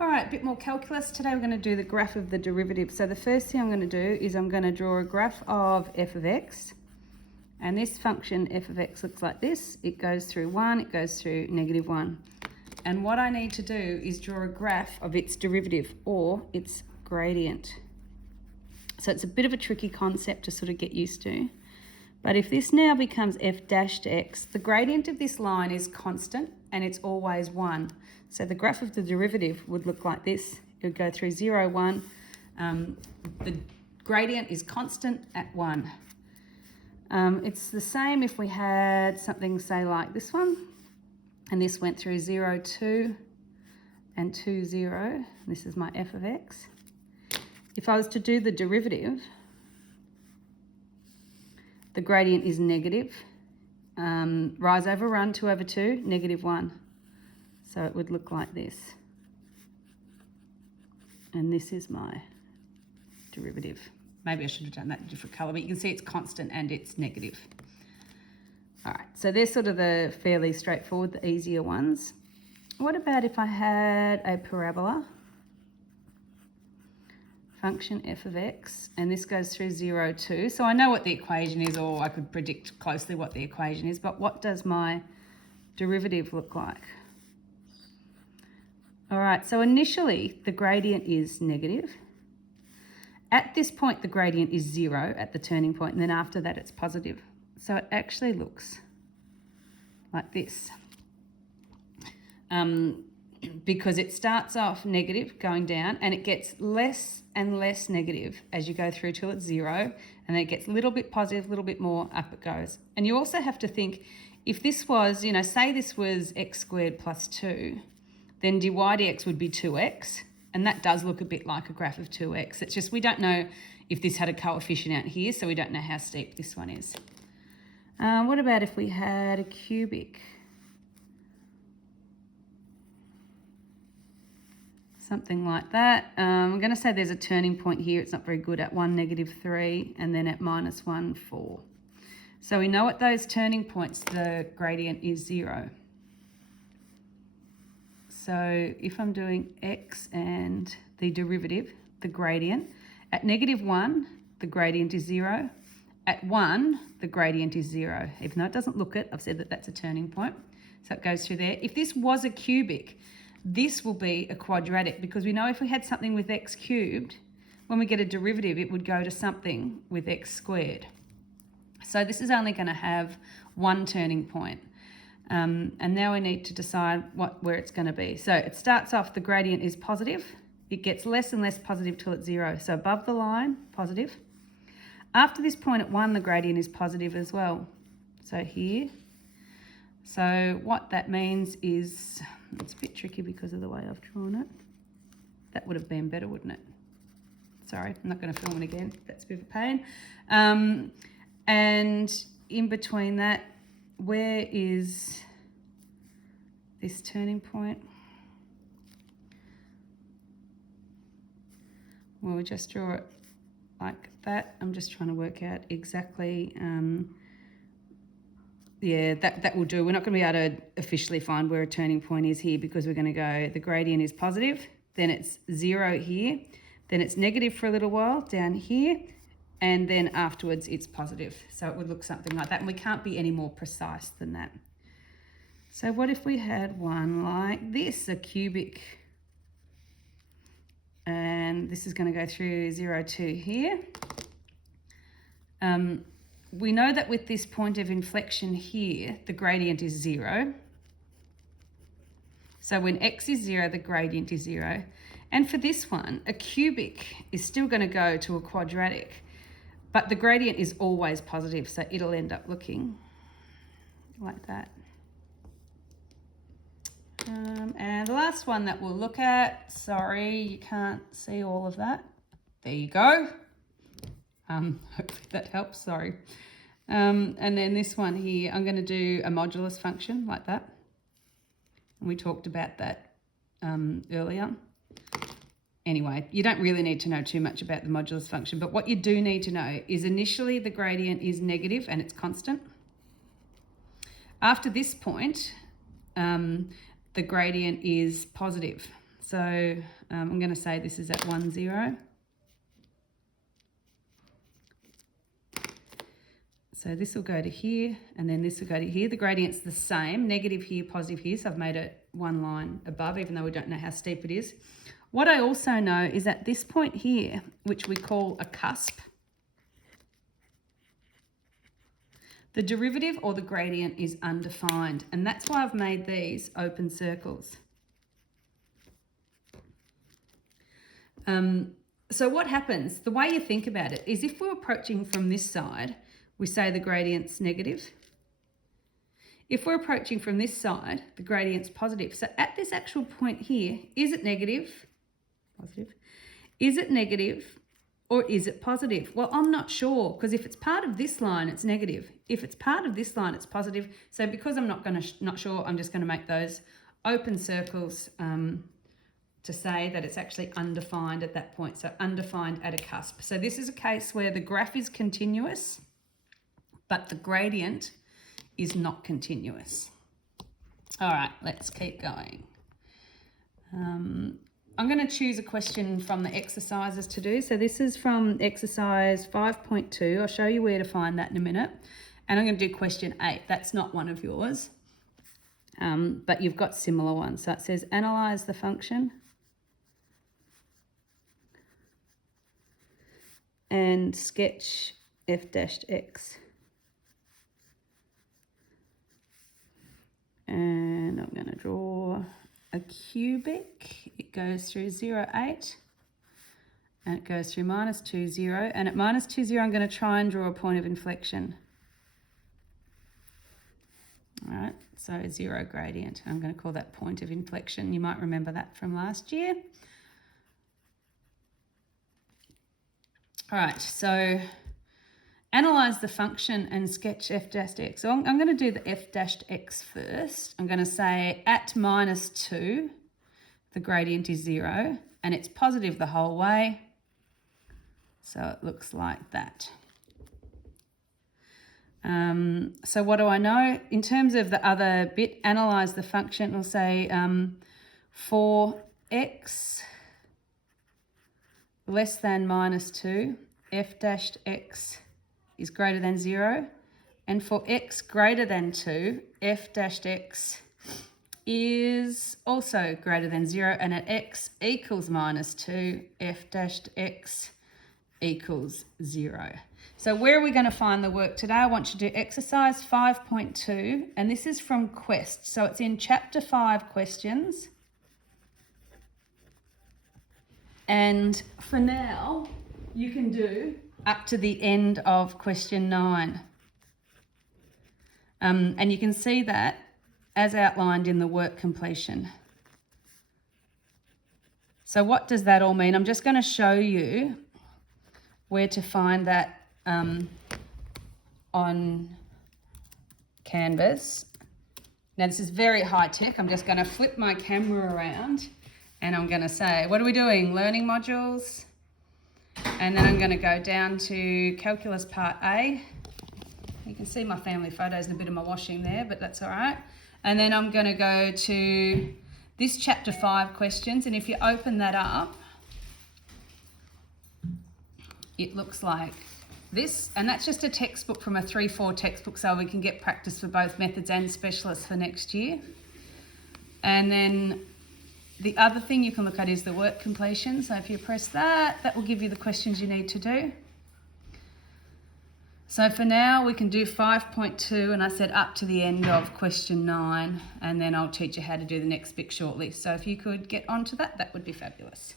All right, a bit more calculus. Today we're going to do the graph of the derivative. So the first thing I'm going to do is I'm going to draw a graph of f of x. And this function f of x looks like this. It goes through 1, it goes through -1. And what I need to do is draw a graph of its derivative or its gradient. So it's a bit of a tricky concept to sort of get used to. But if this now becomes f dashed x, the gradient of this line is constant and it's always 1. So the graph of the derivative would look like this. It would go through 0, 1. The gradient is constant at 1. It's the same if we had something, say, like this one. And this went through 0, 2, and 2, 0. This is my f of x. If I was to do the derivative, the gradient is negative. Rise over run, 2 over 2, -1. So it would look like this. And this is my derivative. Maybe I should have done that in a different colour, but you can see it's constant and it's negative. All right, so they're sort of the fairly straightforward, the easier ones. What about if I had a parabola, function f of x, and this goes through 0, 2. So I know what the equation is, or I could predict closely what the equation is, but what does my derivative look like? All right, so initially the gradient is negative. At this point, the gradient is 0 at the turning point, and then after that it's positive. So it actually looks like this. Because it starts off negative going down and it gets less and less negative as you go through till it's 0, and then it gets a little bit positive, a little bit more, up it goes. And you also have to think, if this was, say this was x squared plus 2, then dy dx would be 2x, and that does look a bit like a graph of 2x. It's just we don't know if this had a coefficient out here, so we don't know how steep this one is. What about if we had a cubic? Something like that. I'm going to say there's a turning point here. It's not very good at 1, -3, and then at -1, 4. So we know at those turning points the gradient is 0. So if I'm doing x and the derivative, the gradient, at -1, the gradient is 0. At 1, the gradient is 0. Even though it doesn't look it, I've said that that's a turning point. So it goes through there. If this was a cubic, this will be a quadratic, because we know if we had something with x cubed, when we get a derivative, it would go to something with x squared. So this is only going to have one turning point. And now we need to decide where it's going to be. So it starts off, the gradient is positive. It gets less and less positive till it's 0. So above the line, positive. After this point at 1, the gradient is positive as well. So here. So what that means is, it's a bit tricky because of the way I've drawn it. That would have been better, wouldn't it? Sorry, I'm not going to film it again. That's a bit of a pain. And in between that, where is this turning point? Well, we just draw it like that. I'm just trying to work out exactly. Yeah, that will do. We're not going to be able to officially find where a turning point is here, because we're going to go, the gradient is positive, then it's 0 here, then it's negative for a little while down here, and then afterwards it's positive. So it would look something like that, and we can't be any more precise than that. So what if we had one like this, a cubic, and this is going to go through 0, 2 here. We know that with this point of inflection here, the gradient is 0. So when x is 0, the gradient is 0. And for this one, a cubic is still going to go to a quadratic, but the gradient is always positive, so it'll end up looking like that. And the last one that we'll look at, sorry, you can't see all of that. There you go. Hopefully that helps, sorry. And then this one here, I'm going to do a modulus function like that. And we talked about that earlier. Anyway, you don't really need to know too much about the modulus function, but what you do need to know is initially the gradient is negative and it's constant. After this point, the gradient is positive. So I'm going to say this is at 1, 0. So this will go to here, and then this will go to here. The gradient's the same, negative here, positive here. So I've made it one line above, even though we don't know how steep it is. What I also know is at this point here, which we call a cusp, the derivative or the gradient is undefined. And that's why I've made these open circles. So what happens, the way you think about it is if we're approaching from this side, we say the gradient's negative. If we're approaching from this side, the gradient's positive. So at this actual point here, is it negative? Positive. Is it negative or is it positive? Well, I'm not sure, because if it's part of this line, it's negative. If it's part of this line, it's positive. So because I'm not sure, I'm just going to make those open circles to say that it's actually undefined at that point. So undefined at a cusp. So this is a case where the graph is continuous, but the gradient is not continuous. All right, let's keep going. I'm going to choose a question from the exercises to do. So this is from exercise 5.2. I'll show you where to find that in a minute. And I'm going to do question 8. That's not one of yours, but you've got similar ones. So it says analyse the function and sketch f dash x. And I'm going to draw a cubic. It goes through 0, 8, and it goes through minus 2, 0. And at minus 2, 0, I'm going to try and draw a point of inflection. All right, so 0 gradient. I'm going to call that point of inflection. You might remember that from last year. All right, so analyse the function and sketch f dash x. So I'm going to do the f dash x first. I'm going to say at minus 2, the gradient is 0, and it's positive the whole way. So it looks like that. So what do I know? In terms of the other bit, analyse the function, we'll say for x less than minus 2, f dash x is greater than 0, and for x greater than 2, f dash x is also greater than 0, and at x equals minus 2, f dash x equals 0. So where are we going to find the work today? I want you to do exercise 5.2, and this is from Quest. So it's in chapter 5 questions. And for now, you can do up to the end of question 9. And you can see that as outlined in the work completion. So what does that all mean? I'm just going to show you where to find that on Canvas. Now this is very high tech. I'm just going to flip my camera around and I'm going to say, what are we doing? Learning modules. And then I'm going to go down to Calculus Part A. You can see my family photos and a bit of my washing there, but that's all right. And then I'm going to go to this chapter 5 questions. And if you open that up, it looks like this. And that's just a textbook from a 3-4 textbook, so we can get practice for both methods and specialists for next year. And then the other thing you can look at is the work completion. So if you press that, that will give you the questions you need to do. So for now, we can do 5.2, and I said up to the end of question 9, and then I'll teach you how to do the next bit shortly. So if you could get onto that, that would be fabulous.